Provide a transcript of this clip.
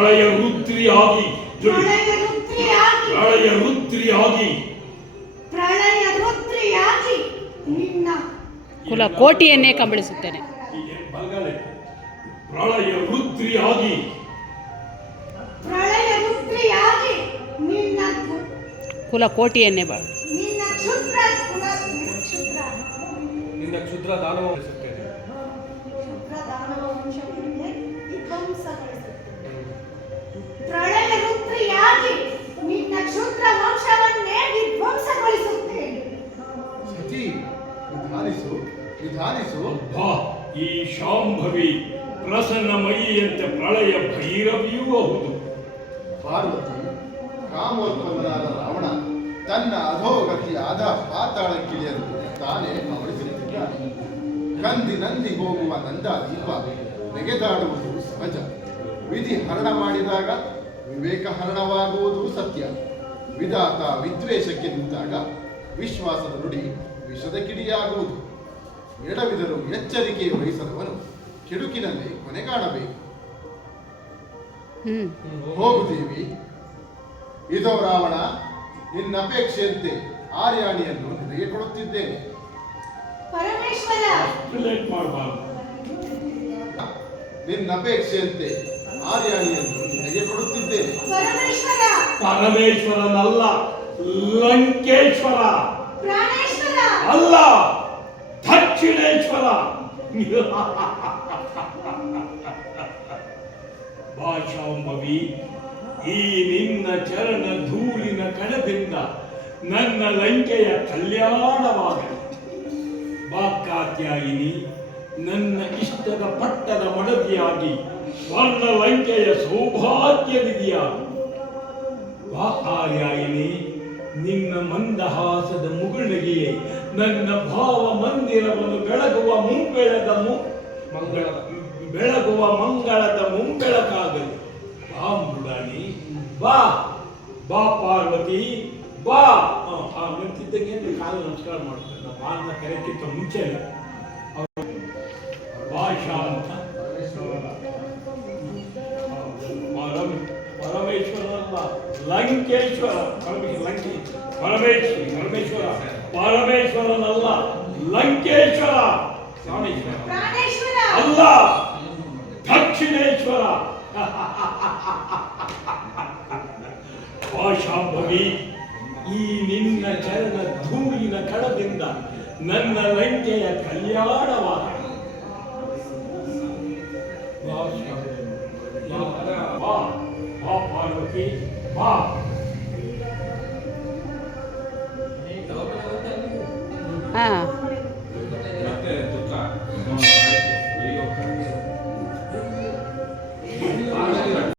ಪ್ರಳಯ ರುದ್ರಿಯಾಗಿ ನಿನ್ನ ಕುಲ ಕೋಟಿಯನ್ನೇ ಕಬಳಿಸುತ್ತೇನೆ. ಪ್ರಳಯ ರುದ್ರಿಯಾಗಿ ನಿನ್ನ ಕುಲ ಕೋಟಿಯನ್ನೇ ನಿನ್ನ ಕ್ಷುದ್ರ ದಾನವ ಪ್ರಳಯ ರುದ್ರಿಯಾಗಿ ನಿನ್ನ ಕ್ಷುದ್ರ ವಂಶವನ್ನೇ ವಿಧ್ವಂಸಗೊಳಿಸುತ್ತೇನೆ. ಸತಿ ವಿಧಾನಿಸು. ಈ ಶಾಂಭವಿ ಪ್ರಸನ್ನಮಯಿಯಂತೆ ಪ್ರಳಯ ಭೈರವಿಯೂ ಹೌದು. ಪಾರ್ವತಿ, ಕಾಮೋತ್ಪನ್ನನಾದ ರಾವಣ ತನ್ನ ಅಧೋಗತಿಯಾದ ಪಾತಾಳಕ್ಕಿಳಿಯಲು ತಾನೇ ಅವಳಿಸುತ್ತಿದ್ದಾನೆ. ಕಂದಿನಲ್ಲಿ ಹೋಗುವ ನಂದಾದೀಪ ನೆಗೆದಾಡುವುದು ಸಹಜ. ವಿಧಿ ಹರಣ ಮಾಡಿದಾಗ ವಿವೇಕ ಹರಣವಾಗುವುದು ಸತ್ಯ. ವಿಧಾತ ವಿದ್ವೇಷಕ್ಕೆ ನಿಂತಾಗ ವಿಶ್ವಾಸದ ನುಡಿ ವಿಷದ ಕಿಡಿಯಾಗುವುದು. ಎಡವಿದರೂ ಎಚ್ಚರಿಕೆ ವಹಿಸದವನು ಕೆಡುಕಿನಲ್ಲಿ ಕೊನೆ ಕಾಣಬೇಕು. ಹೋಗು ದೇವಿ. ಇದೋ ರಾವಣ, ನಿನ್ನ ಅಪೇಕ್ಷೆಯಂತೆ ಆರ್ಯಾಣಿಯನ್ನು ನಿನಗೆ ಕೊಡುತ್ತಿದ್ದೇನೆ. ನಿನ್ನ ಅಪೇಕ್ಷೆಯಂತೆ ಆರ್ಯಾಣಿಯನ್ನು ನಿನಗೆ ಕೊಡುತ್ತಿದ್ದೇನೆ. ಪರಮೇಶ್ವರನಲ್ಲ, ಲಂಕೇಶ್ವರ ಅಲ್ಲ, ದಕ್ಷಿಣೇಶ್ವರ. ಭಾಷಾಂಬವಿ, ಈ ನಿನ್ನ ಚರಣ ಧೂಳಿನ ಕಣದಿಂದ ನನ್ನ ಲಂಕೆಯ ಕಲ್ಯಾಣವಾಗಲಿ. ಬಾಕಾತ್ಯಾಯಿನಿ, ನನ್ನ ಇಷ್ಟದ ಪಟ್ಟದ ಮಡದಿಯಾಗಿ ಸ್ವರ್ಣ ಲಂಕೆಯ ಸೌಭಾಗ್ಯವಿದೆಯಾಗಿ. ಆರ್ಯಾಯಿನಿ, ನಿನ್ನ ಮಂದಹಾಸದ ಮುಗುಳಿಗೆಯೇ ನನ್ನ ಭಾವ ಮಂದಿರವನ್ನು ಬೆಳಗುವ ಮಂಗಳದ ಮುಂಬೆಳಕಾಗಲಿ. ಬಾ ಮುರಾಣಿ, ಬಾ ಬಾ ಪಾರ್ವತಿ, ಬಾ. ನಿಂತಿದ್ದಂಗೆ ಕಾಲು ನಮಸ್ಕಾರ ಮಾಡ್ತಾರೆ. ನಮ್ಮ ಅನ್ನ ಕರೆಕ್ಕಿಂತ ಮುಂಚೆ ಬಾ ಶಾಂತ. ಪರಮೇಶ್ವರನಲ್ಲ, ಲಂಕೇಶ್ವರ. ಪರಮೇಶ್ವರನಲ್ಲ, ಲಂಕೇಶ್ವರ. ಅಲ್ಲ, ದಕ್ಷಿಣೇಶ್ವರ. ಭಾಷಾಂಬವಿ, ಈ ನಿನ್ನ ಚರಣ ಧೂಳಿನ ಕಣದಿಂದ ನನ್ನ ಲಂಕೆಯ ಕಲ್ಯಾಣವಾದ. ಬಾ ಪಾರ್ವತಿ, ಬಾ.